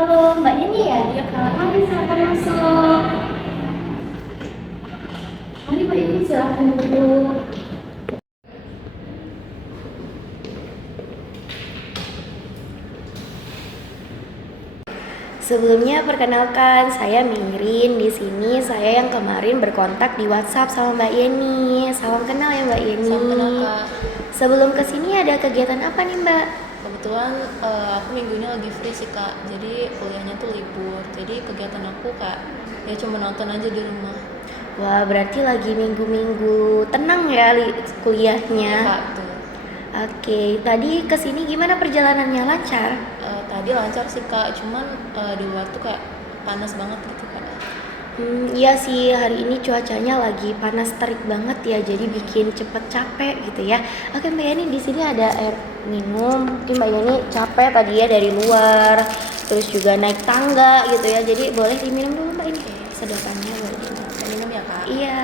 Halo, Mbak ini ya? Iya, Kak. Mari silakan masuk. Mari Mbak ini silakan duduk. Sebelumnya perkenalkan, saya Mirin. Di sini saya yang kemarin berkontak di WhatsApp sama Mbak Yeni. Salam kenal ya Mbak Yeni. Salam kenal Kak. Sebelum kesini ada kegiatan apa nih Mbak? Kebetulan aku minggu ini lagi free sih Kak. Jadi kuliahnya tuh libur. Jadi kegiatan aku Kak ya cuma nonton aja di rumah. Wah, berarti lagi minggu-minggu tenang ya kuliahnya. Iya Kak tuh. Oke, tadi kesini gimana perjalanannya, lancar? Tadi lancar sih Kak. Cuman di luar tuh kayak panas banget gitu Kak. Iya sih, hari ini cuacanya lagi panas terik banget ya, jadi bikin cepet capek gitu ya. Oke Mbak Yani, di sini ada air minum. Mungkin Mbak Yani capek tadi ya dari luar, terus juga naik tangga gitu ya. Jadi boleh diminum dulu Mbak ini. Sedotannya boleh diminum. Minum ya Kak. Iya.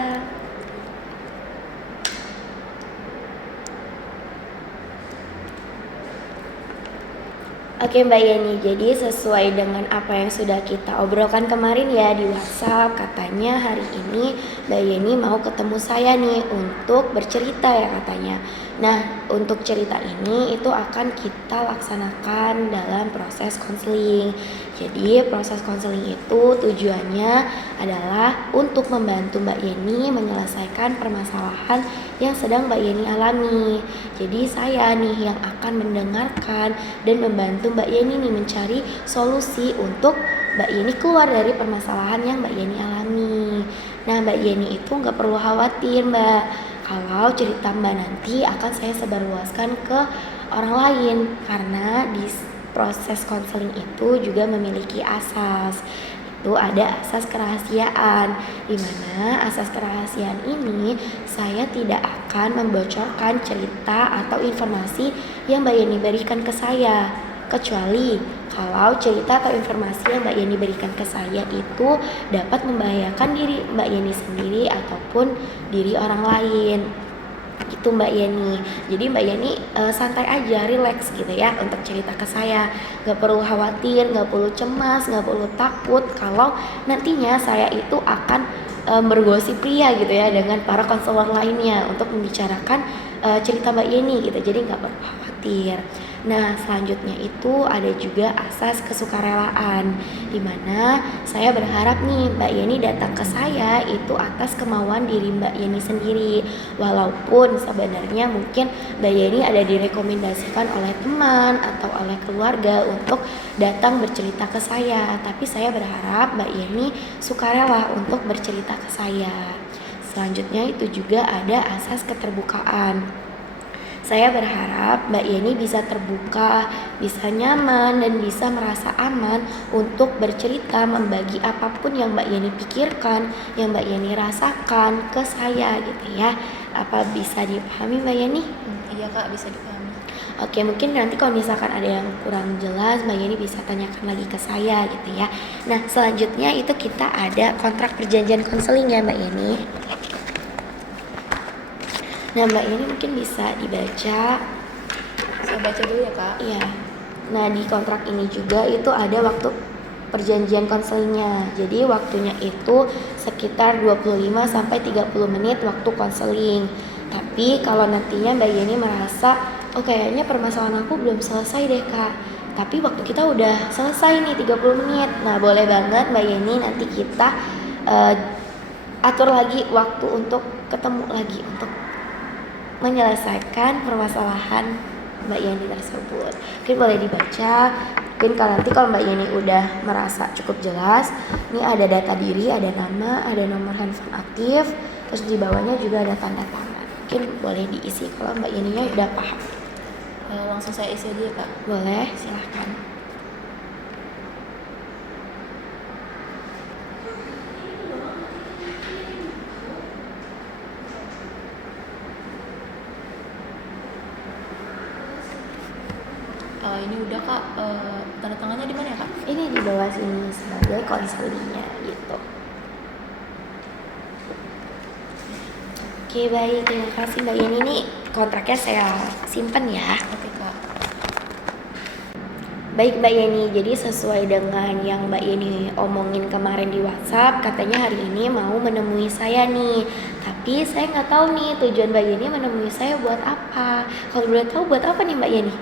Oke Mbak Yeni, jadi sesuai dengan apa yang sudah kita obrolkan kemarin ya di WhatsApp, katanya hari ini Mbak Yeni mau ketemu saya nih untuk bercerita ya katanya. Nah, untuk cerita ini itu akan kita laksanakan dalam proses konseling. Jadi proses konseling itu tujuannya adalah untuk membantu Mbak Yeni menyelesaikan permasalahan yang sedang Mbak Yeni alami. Jadi saya nih yang akan mendengarkan dan membantu Mbak Yeni nih mencari solusi untuk Mbak Yeni keluar dari permasalahan yang Mbak Yeni alami. Nah, Mbak Yeni itu nggak perlu khawatir Mbak, kalau cerita Mbak nanti akan saya sebarluaskan ke orang lain, karena di proses konseling itu juga memiliki asas. Itu ada asas kerahasiaan, di mana asas kerahasiaan ini saya tidak akan membocorkan cerita atau informasi yang Mbak Yeni berikan ke saya, kecuali kalau cerita atau informasi yang Mbak Yeni berikan ke saya itu dapat membahayakan diri Mbak Yeni sendiri ataupun diri orang lain. Gitu Mbak Yeni. Jadi Mbak Yeni santai aja, relax gitu ya untuk cerita ke saya. Gak perlu khawatir, gak perlu cemas, gak perlu takut kalau nantinya saya itu akan bergosip pria gitu ya dengan para konselor lainnya untuk membicarakan cerita Mbak Yeni gitu. Jadi gak perlu khawatir. Nah, selanjutnya itu ada juga asas kesukarelaan, dimana saya berharap nih Mbak Yeni datang ke saya itu atas kemauan diri Mbak Yeni sendiri. Walaupun sebenarnya mungkin Mbak Yeni ada direkomendasikan oleh teman atau oleh keluarga untuk datang bercerita ke saya, tapi saya berharap Mbak Yeni sukarela untuk bercerita ke saya. Selanjutnya itu juga ada asas keterbukaan. Saya berharap Mbak Yeni bisa terbuka, bisa nyaman, dan bisa merasa aman untuk bercerita, membagi apapun yang Mbak Yeni pikirkan, yang Mbak Yeni rasakan ke saya gitu ya. Apa bisa dipahami Mbak Yeni? Iya Kak, bisa dipahami. Oke, mungkin nanti kalau misalkan ada yang kurang jelas, Mbak Yeni bisa tanyakan lagi ke saya gitu ya. Nah, selanjutnya itu kita ada kontrak perjanjian konseling ya Mbak Yeni. Nah, Mbak Yeni mungkin bisa dibaca. Saya baca dulu ya Kak. Iya. Nah, di kontrak ini juga itu ada waktu perjanjian konselingnya. Jadi waktunya itu sekitar 25 sampai 30 menit waktu konseling. Tapi kalau nantinya Mbak Yeni merasa, oh kayaknya permasalahan aku belum selesai deh Kak, tapi waktu kita udah selesai nih 30 menit. Nah, boleh banget Mbak Yeni nanti kita atur lagi waktu untuk ketemu lagi untuk menyelesaikan permasalahan Mbak Yani tersebut. Mungkin boleh dibaca. Mungkin kalau nanti kalau Mbak Yani udah merasa cukup jelas, ini ada data diri, ada nama, ada nomor handphone aktif, terus di bawahnya juga ada tanda tangan. Mungkin boleh diisi kalau Mbak Yani-nya udah paham. Langsung saya isi aja ya Kak. Boleh, silahkan. Ini udah Kak, tanda tangannya di mana ya Kak? Ini di bawah sini sebagai konselingnya gitu. Oke baik, terima kasih Mbak Yeni. Ini kontraknya saya simpen ya. Oke Kak. Baik Mbak Yeni, jadi sesuai dengan yang Mbak Yeni omongin kemarin di WhatsApp, katanya hari ini mau menemui saya nih. Tapi saya nggak tahu nih tujuan Mbak Yeni menemui saya buat apa. Kalau boleh tahu buat apa nih Mbak Yeni?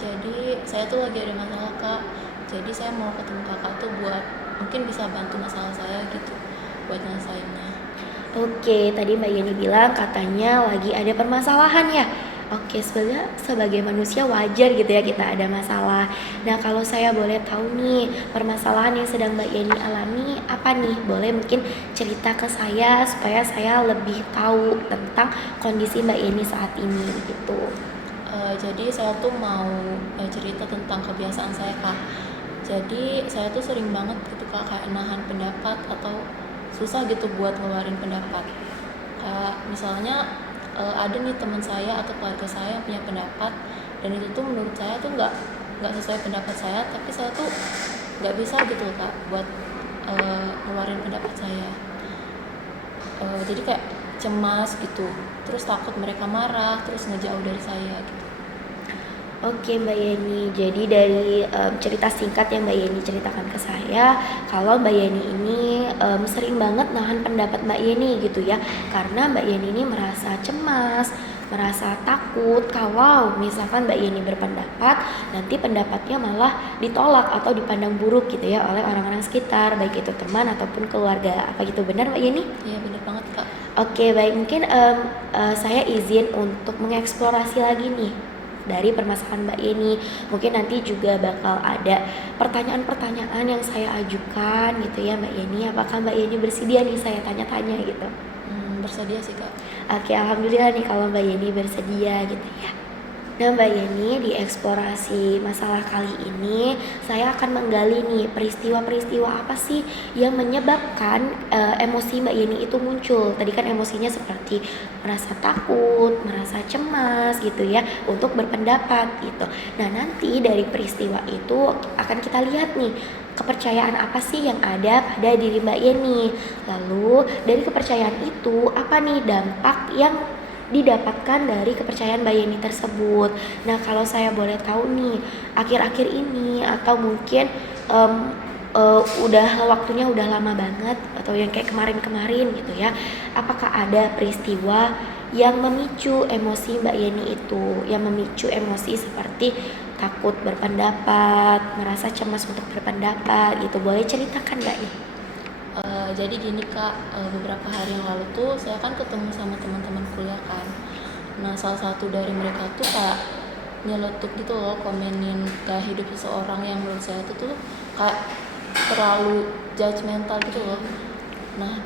Jadi saya tuh lagi ada masalah kak, jadi saya mau ketemu kakak tuh buat mungkin bisa bantu masalah saya gitu, buat nyelesainnya. Oke, tadi Mbak Yeni bilang katanya lagi ada permasalahan ya. Oke, sebenarnya sebagai manusia wajar gitu ya kita ada masalah. Nah, kalau saya boleh tahu nih, permasalahan yang sedang Mbak Yeni alami apa nih? Boleh mungkin cerita ke saya supaya saya lebih tahu tentang kondisi Mbak Yeni saat ini gitu. Jadi saya tuh mau cerita tentang kebiasaan saya kak. Jadi saya tuh sering banget gitu kak kayak nahan pendapat atau susah gitu buat ngeluarin pendapat. Kayak misalnya ada nih teman saya atau keluarga saya yang punya pendapat dan itu tuh menurut saya tuh nggak sesuai pendapat saya, tapi saya tuh nggak bisa gitu kak buat ngeluarin pendapat saya. Jadi kayak cemas gitu, terus takut mereka marah, terus ngejauh dari saya gitu. Oke Mbak Yeni, jadi dari cerita singkat yang Mbak Yeni ceritakan ke saya, kalau Mbak Yeni ini sering banget nahan pendapat Mbak Yeni gitu ya, karena Mbak Yeni ini merasa cemas, merasa takut kalau misalkan Mbak Yeni berpendapat, nanti pendapatnya malah ditolak atau dipandang buruk gitu ya oleh orang-orang sekitar, baik itu teman ataupun keluarga. Apa gitu benar Mbak Yeni? Iya bener banget kak. Oke baik, mungkin saya izin untuk mengeksplorasi lagi nih dari permasalahan Mbak Yeni. Mungkin nanti juga bakal ada pertanyaan-pertanyaan yang saya ajukan gitu ya Mbak Yeni. Apakah Mbak Yeni bersedia nih saya tanya-tanya gitu? Bersedia sih kak. Oke, alhamdulillah nih kalau Mbak Yeni bersedia gitu ya. Nah Mbak Yeni, di eksplorasi masalah kali ini saya akan menggali nih peristiwa-peristiwa apa sih yang menyebabkan emosi Mbak Yeni itu muncul. Tadi kan emosinya seperti merasa takut, merasa cemas gitu ya untuk berpendapat gitu. Nah nanti dari peristiwa itu akan kita lihat nih kepercayaan apa sih yang ada pada diri Mbak Yeni. Lalu dari kepercayaan itu apa nih dampak yang didapatkan dari kepercayaan Mbak Yeni tersebut. Nah kalau saya boleh tahu nih, akhir-akhir ini atau mungkin udah waktunya udah lama banget atau yang kayak kemarin-kemarin gitu ya, apakah ada peristiwa yang memicu emosi Mbak Yeni itu, yang memicu emosi seperti takut berpendapat, merasa cemas untuk berpendapat gitu, boleh ceritakan Mbak nih? Jadi gini kak, beberapa hari yang lalu tuh saya kan ketemu sama teman-teman kuliah kan. Nah salah satu dari mereka tuh kayak nyeletuk gitu loh, komenin gaya hidup seseorang yang menurut saya tuh kayak terlalu judgmental gitu loh. Nah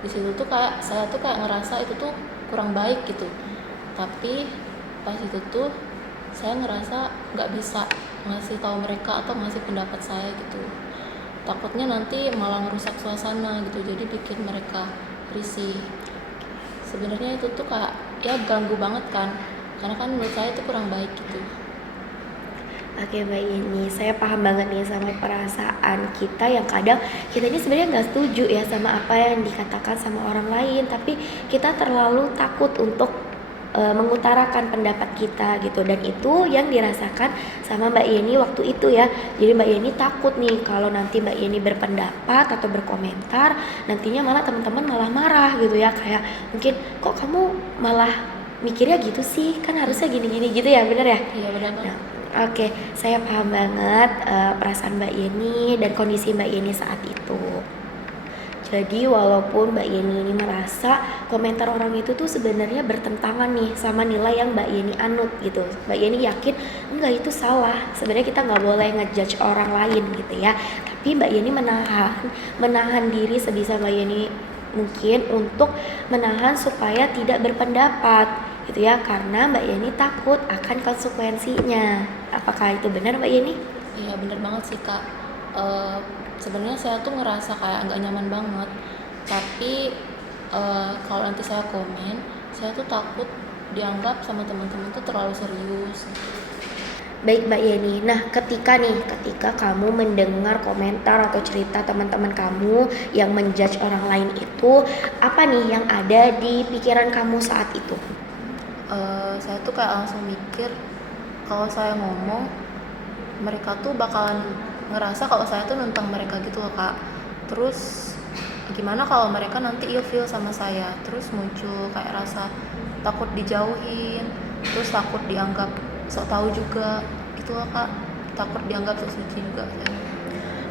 di situ tuh kayak saya tuh kayak ngerasa itu tuh kurang baik gitu. Tapi pas itu tuh saya ngerasa nggak bisa ngasih tahu mereka atau ngasih pendapat saya gitu, takutnya nanti malah ngerusak suasana gitu, jadi bikin mereka risih. Sebenarnya itu tuh kayak ya ganggu banget kan, karena kan menurut saya itu kurang baik gitu. Oke Mbak Yeni, saya paham banget nih sama perasaan kita yang kadang kita ini sebenarnya nggak setuju ya sama apa yang dikatakan sama orang lain, tapi kita terlalu takut untuk mengutarakan pendapat kita gitu, dan itu yang dirasakan sama Mbak Yeni waktu itu ya. Jadi Mbak Yeni takut nih kalau nanti Mbak Yeni berpendapat atau berkomentar, nantinya malah teman-teman malah marah gitu ya, kayak mungkin kok kamu malah mikirnya gitu sih, kan harusnya gini-gini gitu ya, bener ya? Iya benar Nah, banget. oke, saya paham banget perasaan Mbak Yeni dan kondisi Mbak Yeni saat itu. Jadi walaupun Mbak Yeni ini merasa komentar orang itu tuh sebenarnya bertentangan nih sama nilai yang Mbak Yeni anut gitu, Mbak Yeni yakin enggak itu salah. Sebenarnya kita nggak boleh ngejudge orang lain gitu ya. Tapi Mbak Yeni menahan diri sebisa Mbak Yeni mungkin untuk menahan supaya tidak berpendapat gitu ya, karena Mbak Yeni takut akan konsekuensinya. Apakah itu benar Mbak Yeni? Iya benar banget sih kak. Sebenarnya saya tuh ngerasa kayak nggak nyaman banget, tapi kalau nanti saya komen, saya tuh takut dianggap sama teman-teman tuh terlalu serius. Baik Mbak Yeni, nah ketika kamu mendengar komentar atau cerita teman-teman kamu yang menjudge orang lain itu, apa nih yang ada di pikiran kamu saat itu? Saya tuh kayak langsung mikir kalau saya ngomong mereka tuh bakalan ngerasa kalau saya tuh nentang mereka gitu loh Kak. Terus gimana kalau mereka nanti ilfeel sama saya, terus muncul kayak rasa takut dijauhin, terus takut dianggap sok tahu juga gitu loh Kak, takut dianggap sok suci juga.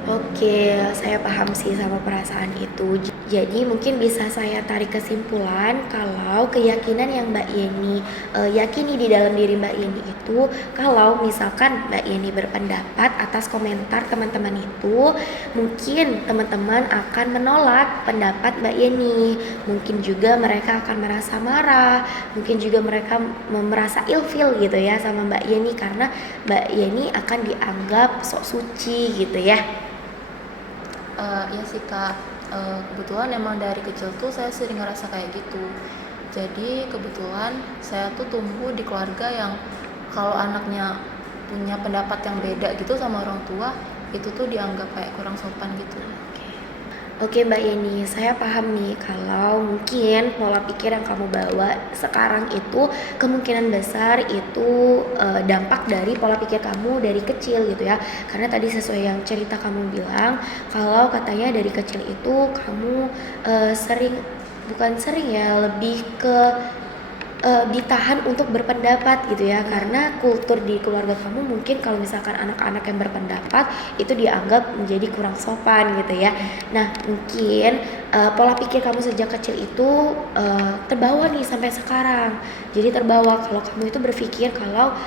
Oke, saya paham sih sama perasaan itu. Jadi mungkin bisa saya tarik kesimpulan kalau keyakinan yang Mbak Yeni yakini di dalam diri Mbak Yeni itu, kalau misalkan Mbak Yeni berpendapat atas komentar teman-teman itu, mungkin teman-teman akan menolak pendapat Mbak Yeni. Mungkin juga mereka akan merasa marah, mungkin juga mereka merasa ilfeel gitu ya sama Mbak Yeni karena Mbak Yeni akan dianggap sok suci gitu ya. Iya sih Kak, kebetulan emang dari kecil tuh saya sering ngerasa kayak gitu. Jadi kebetulan saya tuh tumbuh di keluarga yang kalau anaknya punya pendapat yang beda gitu sama orang tua, itu tuh dianggap kayak kurang sopan gitu. Oke Mbak Yeni, saya paham nih kalau mungkin pola pikir yang kamu bawa sekarang itu kemungkinan besar itu dampak dari pola pikir kamu dari kecil gitu ya. Karena tadi sesuai yang cerita kamu bilang, kalau katanya dari kecil itu kamu bukan sering ya, lebih ke ditahan untuk berpendapat gitu ya, karena kultur di keluarga kamu mungkin kalau misalkan anak-anak yang berpendapat itu dianggap menjadi kurang sopan gitu ya. Nah mungkin pola pikir kamu sejak kecil itu terbawa nih sampai sekarang. Jadi terbawa kalau kamu itu berpikir kalau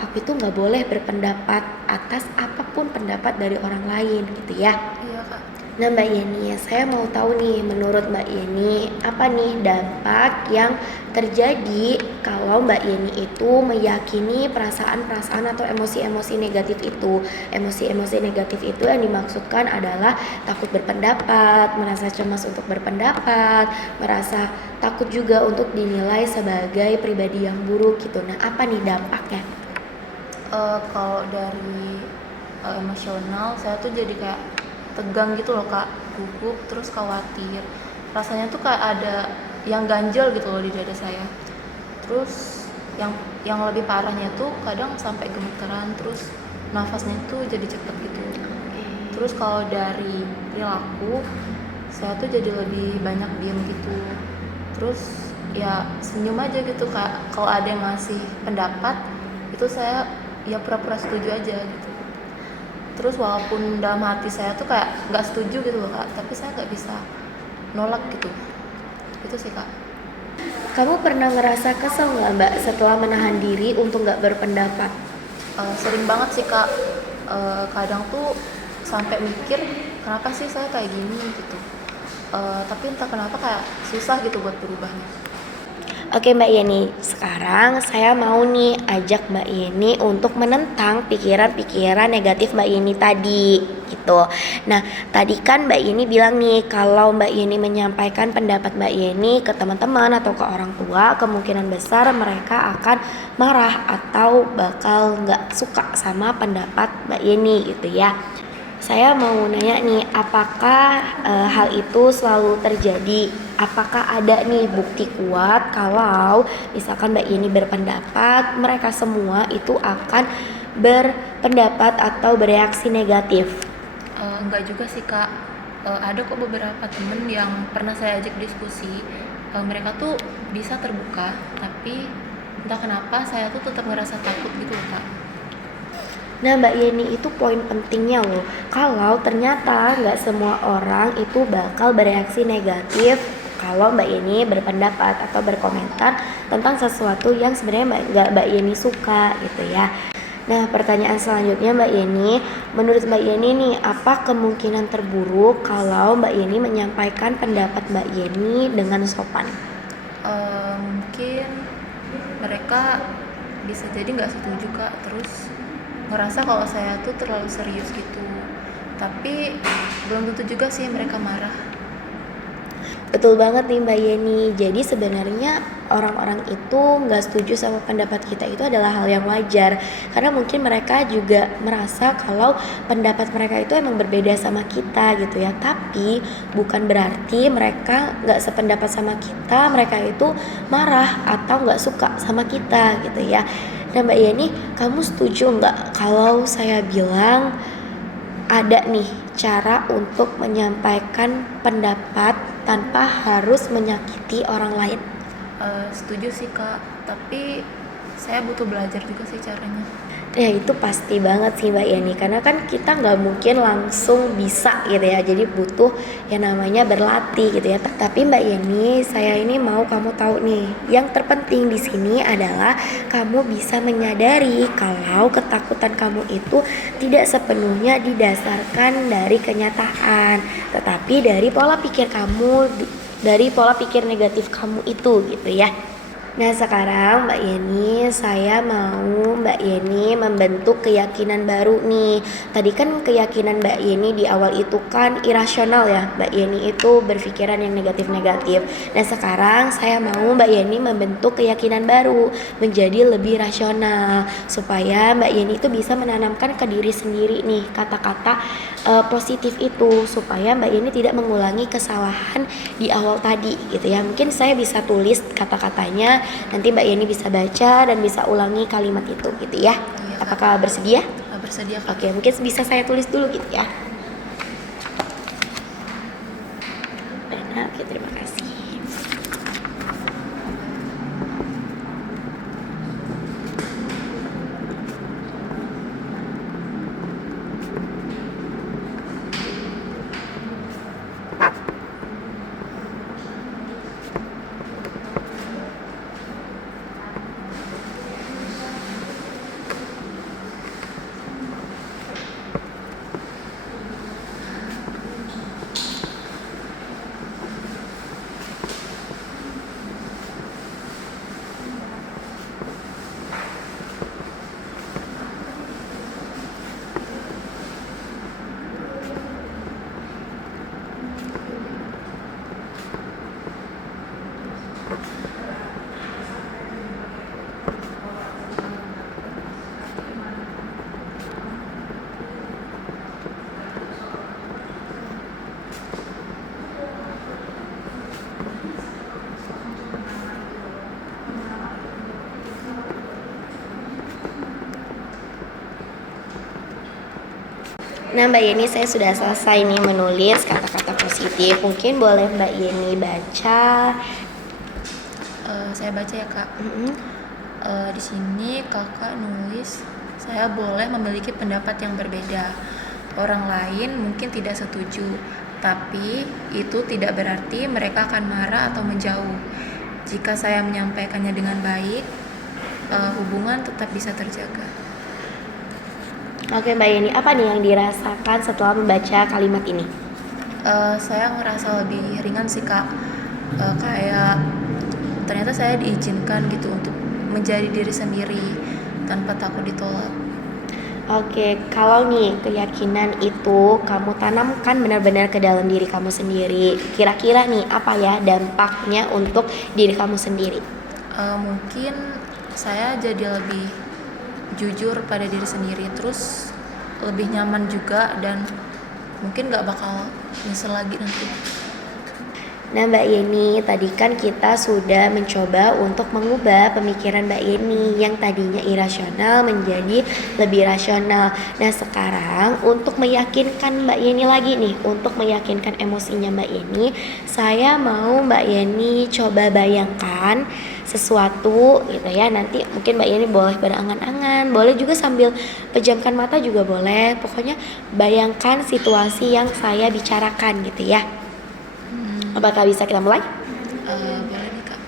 aku itu nggak boleh berpendapat atas apapun pendapat dari orang lain gitu ya. Iya Kak. Nah Mbak Yeni, saya mau tahu nih, menurut Mbak Yeni, apa nih dampak yang terjadi kalau Mbak Yeni itu meyakini perasaan-perasaan atau emosi-emosi negatif itu. Emosi-emosi negatif itu yang dimaksudkan adalah takut berpendapat, merasa cemas untuk berpendapat, merasa takut juga untuk dinilai sebagai pribadi yang buruk gitu. Nah apa nih dampaknya? Kalau dari emosional, saya tuh jadi kayak tegang gitu loh Kak, gugup terus khawatir, rasanya tuh kayak ada yang ganjel gitu loh di dada saya. Terus yang lebih parahnya tuh kadang sampai gemeteran, terus nafasnya tuh jadi cepet gitu. Terus kalau dari perilaku, saya tuh jadi lebih banyak diem gitu, terus ya senyum aja gitu Kak. Kalau ada yang ngasih pendapat itu saya ya pura-pura setuju aja gitu. Terus walaupun dalam hati saya tuh kayak nggak setuju gitu loh Kak, tapi saya nggak bisa nolak gitu. Itu sih Kak. Kamu pernah ngerasa kesel nggak Mbak setelah menahan diri untuk nggak berpendapat? Sering banget sih Kak. Kadang tuh sampai mikir kenapa sih saya kayak gini gitu. Tapi entah kenapa kayak susah gitu buat berubahnya. Oke Mbak Yeni, sekarang saya mau nih ajak Mbak Yeni untuk menentang pikiran-pikiran negatif Mbak Yeni tadi gitu. Nah tadi kan Mbak Yeni bilang nih kalau Mbak Yeni menyampaikan pendapat Mbak Yeni ke teman-teman atau ke orang tua, kemungkinan besar mereka akan marah atau bakal nggak suka sama pendapat Mbak Yeni gitu ya. Saya mau nanya nih, apakah hal itu selalu terjadi? Apakah ada nih bukti kuat kalau misalkan Mbak Yeni berpendapat mereka semua itu akan berpendapat atau bereaksi negatif? Enggak juga sih Kak. Ada kok beberapa temen yang pernah saya ajak diskusi. Mereka tuh bisa terbuka, tapi entah kenapa saya tuh tetap ngerasa takut gitu loh Kak. Nah Mbak Yeni, itu poin pentingnya loh. Kalau ternyata nggak semua orang itu bakal bereaksi negatif kalau Mbak Yeni berpendapat atau berkomentar tentang sesuatu yang sebenarnya Mbak Yeni suka gitu ya. Nah pertanyaan selanjutnya Mbak Yeni, menurut Mbak Yeni nih, apa kemungkinan terburuk kalau Mbak Yeni menyampaikan pendapat Mbak Yeni dengan sopan? Mungkin mereka bisa jadi nggak setuju Kak, terus ngerasa kalau saya tuh terlalu serius gitu. Tapi belum tentu juga sih mereka marah. Betul banget nih Mbak Yeni. Jadi sebenarnya orang-orang itu nggak setuju sama pendapat kita itu adalah hal yang wajar. Karena mungkin mereka juga merasa kalau pendapat mereka itu emang berbeda sama kita gitu ya. Tapi bukan berarti mereka nggak sependapat sama kita, mereka itu marah atau nggak suka sama kita gitu ya. Nah Mbak Yeni, kamu setuju nggak kalau saya bilang ada nih cara untuk menyampaikan pendapat tanpa harus menyakiti orang lain? Setuju sih Kak, tapi saya butuh belajar juga sih caranya. Ya itu pasti banget sih Mbak Yani, karena kan kita nggak mungkin langsung bisa gitu ya, jadi butuh yang namanya berlatih gitu ya. Tapi Mbak Yani, saya ini mau kamu tahu nih, yang terpenting di sini adalah kamu bisa menyadari kalau ketakutan kamu itu tidak sepenuhnya didasarkan dari kenyataan, tetapi dari pola pikir kamu, dari pola pikir negatif kamu itu gitu ya. Nah sekarang Mbak Yeni, saya mau Mbak Yeni membentuk keyakinan baru nih. Tadi kan keyakinan Mbak Yeni di awal itu kan irasional ya, Mbak Yeni itu berpikiran yang negatif-negatif. Nah sekarang saya mau Mbak Yeni membentuk keyakinan baru menjadi lebih rasional, supaya Mbak Yeni itu bisa menanamkan ke diri sendiri nih kata-kata positif itu, supaya Mbak Yeni tidak mengulangi kesalahan di awal tadi gitu ya. Mungkin saya bisa tulis kata-katanya, nanti Mbak Yeni bisa baca dan bisa ulangi kalimat itu gitu ya. Iya, Kak. Apakah bersedia? Bersedia Kak. Oke, mungkin bisa saya tulis dulu gitu ya. Oke, terima kasih. Nah Mbak Yeni, saya sudah selesai nih menulis kata-kata positif. Mungkin boleh Mbak Yeni baca. Saya baca ya Kak. Di sini Kakak nulis, saya boleh memiliki pendapat yang berbeda. Orang lain mungkin tidak setuju, tapi itu tidak berarti mereka akan marah atau menjauh. Jika saya menyampaikannya dengan baik, hubungan tetap bisa terjaga. Oke Mbak Yeni, apa nih yang dirasakan setelah membaca kalimat ini? Saya ngerasa lebih ringan sih Kak. Kayak ternyata saya diizinkan gitu untuk menjadi diri sendiri tanpa takut ditolak. Oke, kalau nih keyakinan itu kamu tanamkan benar-benar ke dalam diri kamu sendiri, kira-kira nih apa ya dampaknya untuk diri kamu sendiri? Mungkin saya jadi lebih jujur pada diri sendiri, terus lebih nyaman juga, dan mungkin gak bakal nyesel lagi nanti. Nah Mbak Yeni, tadi kan kita sudah mencoba untuk mengubah pemikiran Mbak Yeni yang tadinya irasional menjadi lebih rasional. Nah sekarang untuk meyakinkan Mbak Yeni lagi nih, untuk meyakinkan emosinya Mbak Yeni, saya mau Mbak Yeni coba bayangkan sesuatu gitu ya. Nanti mungkin Mbak Yeni boleh berangan-angan, boleh juga sambil pejamkan mata juga boleh. Pokoknya bayangkan situasi yang saya bicarakan gitu ya. Apakah bisa kita mulai? Boleh nih Kak.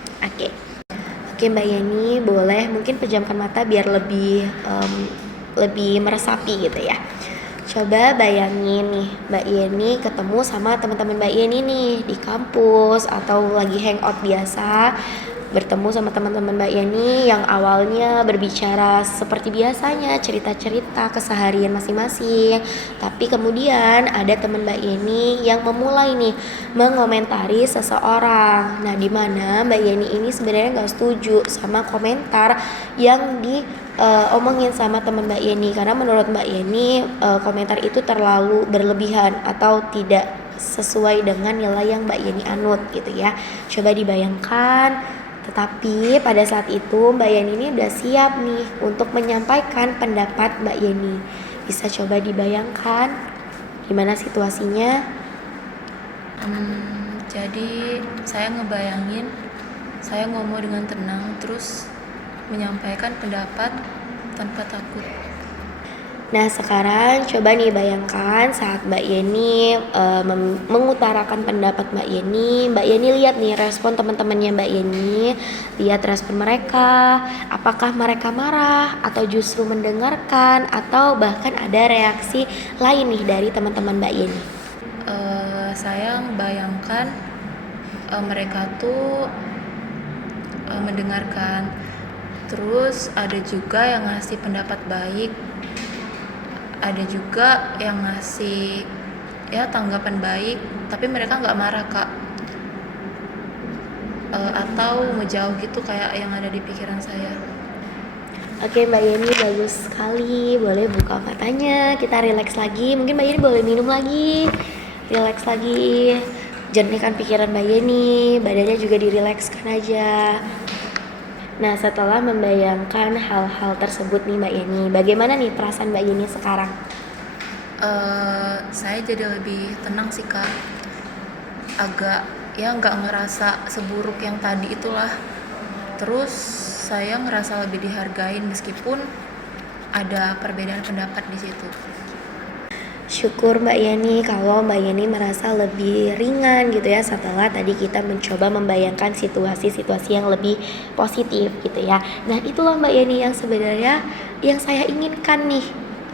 Oke Mbak Yeni, boleh mungkin pejamkan mata biar lebih meresapi gitu ya. Coba bayangin nih Mbak Yeni ketemu sama teman-teman Mbak Yeni nih di kampus atau lagi hangout biasa, bertemu sama teman-teman Mbak Yeni yang awalnya berbicara seperti biasanya, cerita-cerita keseharian masing-masing. Tapi kemudian ada teman Mbak Yeni yang memulai nih mengomentari seseorang. Nah, di mana Mbak Yeni ini sebenarnya nggak setuju sama komentar yang diomongin sama teman Mbak Yeni, karena menurut Mbak Yeni komentar itu terlalu berlebihan atau tidak sesuai dengan nilai yang Mbak Yeni anut gitu ya. Coba dibayangkan Tetapi pada saat itu Mbak Yeni ini udah siap nih untuk menyampaikan pendapat Mbak Yeni. Bisa coba dibayangkan gimana situasinya? Jadi saya ngebayangin saya ngomong dengan tenang terus menyampaikan pendapat tanpa takut. Nah sekarang coba nih bayangkan saat Mbak Yeni mengutarakan pendapat Mbak Yeni lihat nih respon teman-temannya Mbak Yeni, lihat respon mereka, apakah mereka marah atau justru mendengarkan atau bahkan ada reaksi lain nih dari teman-teman Mbak Yeni. Saya membayangkan mereka tuh mendengarkan, terus ada juga yang ngasih pendapat baik, ada juga yang ngasih ya tanggapan baik, tapi mereka nggak marah kak, atau ngejauh gitu kayak yang ada di pikiran saya. Oke Mbak Yeni, bagus sekali. Boleh buka matanya, kita relax lagi. Mungkin Mbak Yeni boleh minum lagi, relax lagi, jernihkan pikiran Mbak Yeni, badannya juga dirilekskan aja. Nah setelah membayangkan hal-hal tersebut nih Mbak Yeni, bagaimana nih perasaan Mbak Yeni sekarang? Saya jadi lebih tenang sih kak, agak ya nggak ngerasa seburuk yang tadi itulah. Terus saya ngerasa lebih dihargain meskipun ada perbedaan pendapat di situ. Syukur Mbak Yeni kalau Mbak Yeni merasa lebih ringan gitu ya setelah tadi kita mencoba membayangkan situasi-situasi yang lebih positif gitu ya. Nah itulah Mbak Yeni yang sebenarnya yang saya inginkan nih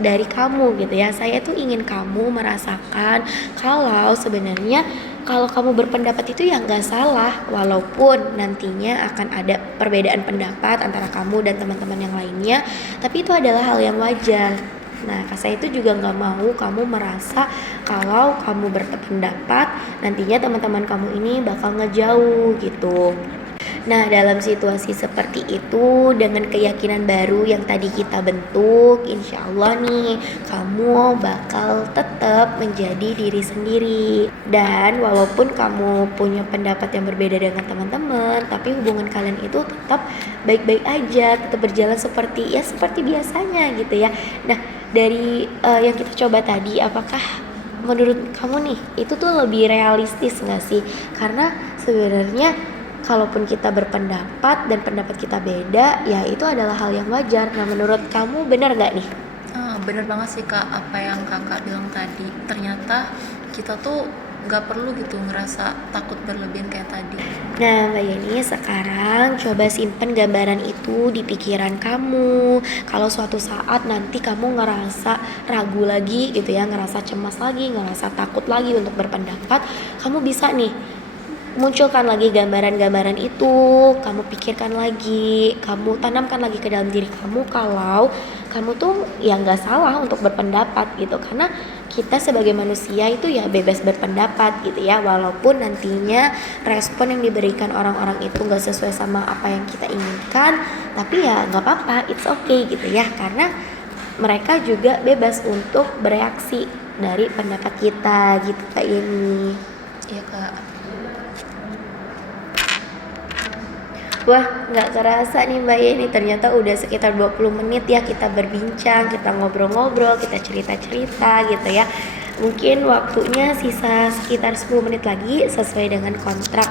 dari kamu gitu ya. Saya tuh ingin kamu merasakan kalau sebenarnya kalau kamu berpendapat itu ya nggak salah, walaupun nantinya akan ada perbedaan pendapat antara kamu dan teman-teman yang lainnya, tapi itu adalah hal yang wajar. Nah, saya itu juga nggak mau kamu merasa kalau kamu berpendapat nantinya teman-teman kamu ini bakal ngejauh gitu. Nah, dalam situasi seperti itu dengan keyakinan baru yang tadi kita bentuk, insya Allah nih kamu bakal tetap menjadi diri sendiri. Dan walaupun kamu punya pendapat yang berbeda dengan teman-teman, tapi hubungan kalian itu tetap baik-baik aja, tetap berjalan seperti biasanya gitu ya. Nah, dari yang kita coba tadi, apakah menurut kamu nih itu tuh lebih realistis nggak sih? Karena sebenarnya kalaupun kita berpendapat dan pendapat kita beda, ya itu adalah hal yang wajar. Nah menurut kamu benar nggak nih? Bener banget sih kak apa yang kakak bilang tadi. Ternyata kita tuh nggak perlu gitu ngerasa takut berlebihan kayak tadi. Nah Mbak Yeni sekarang coba simpen gambaran itu di pikiran kamu. Kalau suatu saat nanti kamu ngerasa ragu lagi gitu ya, ngerasa cemas lagi, ngerasa takut lagi untuk berpendapat, kamu bisa nih munculkan lagi gambaran-gambaran itu, kamu pikirkan lagi, kamu tanamkan lagi ke dalam diri kamu kalau kamu tuh ya nggak salah untuk berpendapat gitu, karena kita sebagai manusia itu ya bebas berpendapat gitu ya, walaupun nantinya respon yang diberikan orang-orang itu nggak sesuai sama apa yang kita inginkan, tapi ya nggak apa-apa, it's okay gitu ya, karena mereka juga bebas untuk bereaksi dari pendapat kita gitu Kak Yeni. Iya kak. Wah, nggak kerasa nih Mbak Yeni, ternyata udah sekitar 20 menit ya kita berbincang, kita ngobrol-ngobrol, kita cerita-cerita gitu ya. Mungkin waktunya sisa sekitar 10 menit lagi sesuai dengan kontrak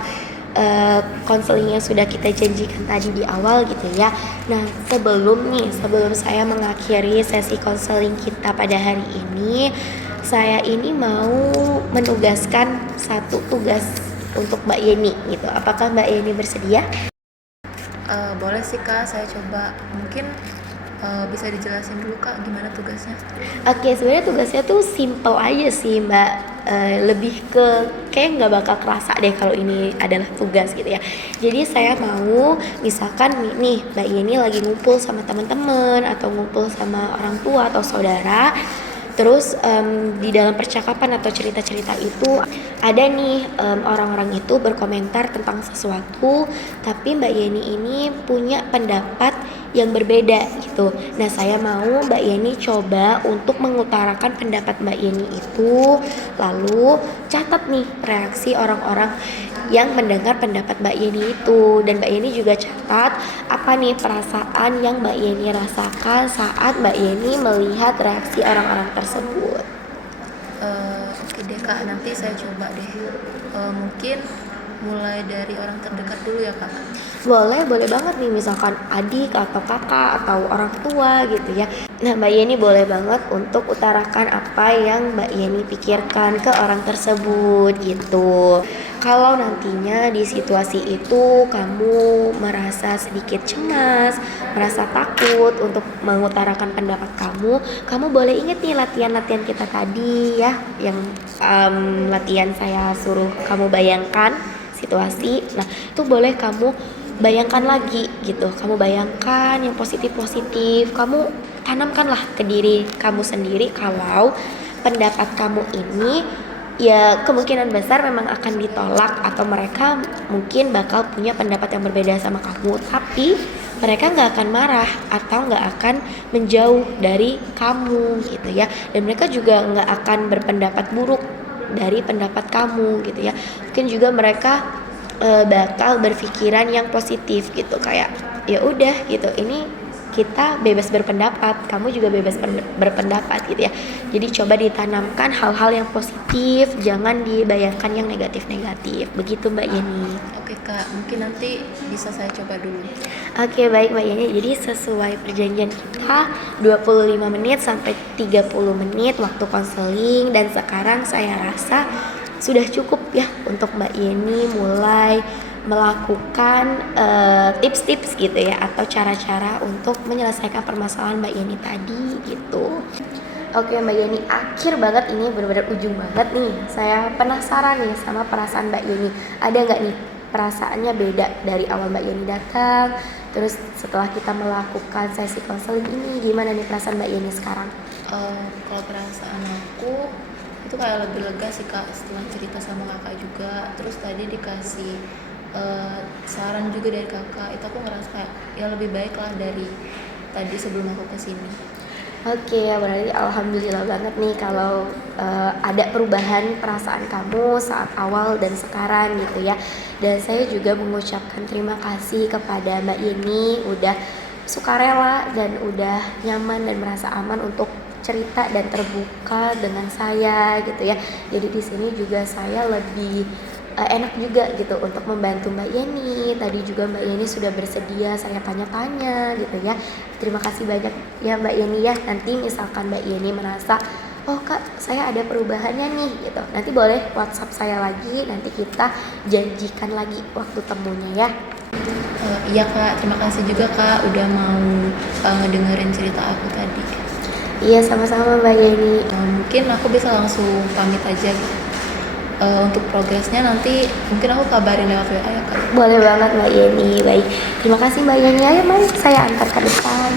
konseling yang sudah kita janjikan tadi di awal gitu ya. Nah, sebelum saya mengakhiri sesi konseling kita pada hari ini, saya ini mau menugaskan satu tugas untuk Mbak Yeni gitu. Apakah Mbak Yeni bersedia? Boleh sih kak, saya coba. Mungkin bisa dijelasin dulu kak gimana tugasnya. Oke, sebenarnya tugasnya tuh simple aja sih Mbak. Lebih ke kayak nggak bakal kerasa deh kalau ini adalah tugas gitu ya. Jadi saya mau misalkan nih Mbak Yeni lagi ngumpul sama teman-teman atau ngumpul sama orang tua atau saudara. Terus di dalam percakapan atau cerita-cerita itu ada nih orang-orang itu berkomentar tentang sesuatu, tapi Mbak Yeni ini punya pendapat yang berbeda gitu. Nah saya mau Mbak Yeni coba untuk mengutarakan pendapat Mbak Yeni itu, lalu catat nih reaksi orang-orang yang mendengar pendapat Mbak Yeni itu. Dan Mbak Yeni juga catat apa nih perasaan yang Mbak Yeni rasakan saat Mbak Yeni melihat reaksi orang-orang tersebut. Oke deh Kak, nanti saya coba deh. Mungkin mulai dari orang terdekat dulu ya Kak. Boleh banget nih, misalkan adik atau kakak atau orang tua gitu ya. Nah, Mbak Yeni boleh banget untuk utarakan apa yang Mbak Yeni pikirkan ke orang tersebut gitu. Kalau nantinya di situasi itu kamu merasa sedikit cemas, merasa takut untuk mengutarakan pendapat kamu boleh inget nih latihan-latihan kita tadi ya, yang latihan saya suruh kamu bayangkan situasi. Nah, itu boleh kamu bayangkan lagi gitu. Kamu bayangkan yang positif-positif. Kamu tanamkanlah ke diri kamu sendiri kalau pendapat kamu ini ya kemungkinan besar memang akan ditolak atau mereka mungkin bakal punya pendapat yang berbeda sama kamu, tapi mereka nggak akan marah atau nggak akan menjauh dari kamu gitu ya, dan mereka juga nggak akan berpendapat buruk dari pendapat kamu gitu ya. Mungkin juga mereka bakal berpikiran yang positif gitu, kayak ya udah gitu, ini kita bebas berpendapat, kamu juga bebas berpendapat gitu ya. Jadi coba ditanamkan hal-hal yang positif, jangan dibayangkan yang negatif-negatif. Begitu Mbak Yeni. Oke Kak, mungkin nanti bisa saya coba dulu. Oke, baik Mbak Yeni. Jadi sesuai perjanjian kita 25 menit sampai 30 menit waktu konseling, dan sekarang saya rasa sudah cukup ya untuk Mbak Yeni mulai melakukan tips-tips gitu ya, atau cara-cara untuk menyelesaikan permasalahan Mbak Yeni tadi gitu. Oke Mbak Yeni, akhir banget ini, benar-benar ujung banget nih. Saya penasaran nih sama perasaan Mbak Yeni. Ada nggak nih perasaannya beda dari awal Mbak Yeni datang, terus setelah kita melakukan sesi konseling ini, gimana nih perasaan Mbak Yeni sekarang? Kalau perasaan aku itu kayak lebih lega sih Kak, setelah cerita sama kakak juga. Terus tadi dikasih saran juga dari kakak, itu aku ngerasa kayak ya lebih baik lah dari tadi sebelum aku kesini. Oke, berarti alhamdulillah banget nih kalau ada perubahan perasaan kamu saat awal dan sekarang gitu ya. Dan saya juga mengucapkan terima kasih kepada Mbak Yeni udah sukarela dan udah nyaman dan merasa aman untuk cerita dan terbuka dengan saya gitu ya. Jadi di sini juga saya lebih enak juga gitu untuk membantu Mbak Yeni. Tadi juga Mbak Yeni sudah bersedia saya tanya-tanya gitu ya. Terima kasih banyak ya Mbak Yeni ya. Nanti misalkan Mbak Yeni merasa, oh Kak saya ada perubahannya nih gitu, nanti boleh WhatsApp saya lagi, nanti kita janjikan lagi waktu temunya ya. Iya Kak, terima kasih juga Kak udah mau ngedengerin cerita aku tadi. Iya sama-sama Mbak Yeni. Mungkin aku bisa langsung pamit aja gitu. Untuk progresnya nanti mungkin aku kabarin lewat WA ya Kak. Boleh banget Mbak Yeni. Baik, terima kasih Mbak Yeni. Ayo mari saya antar ke depan.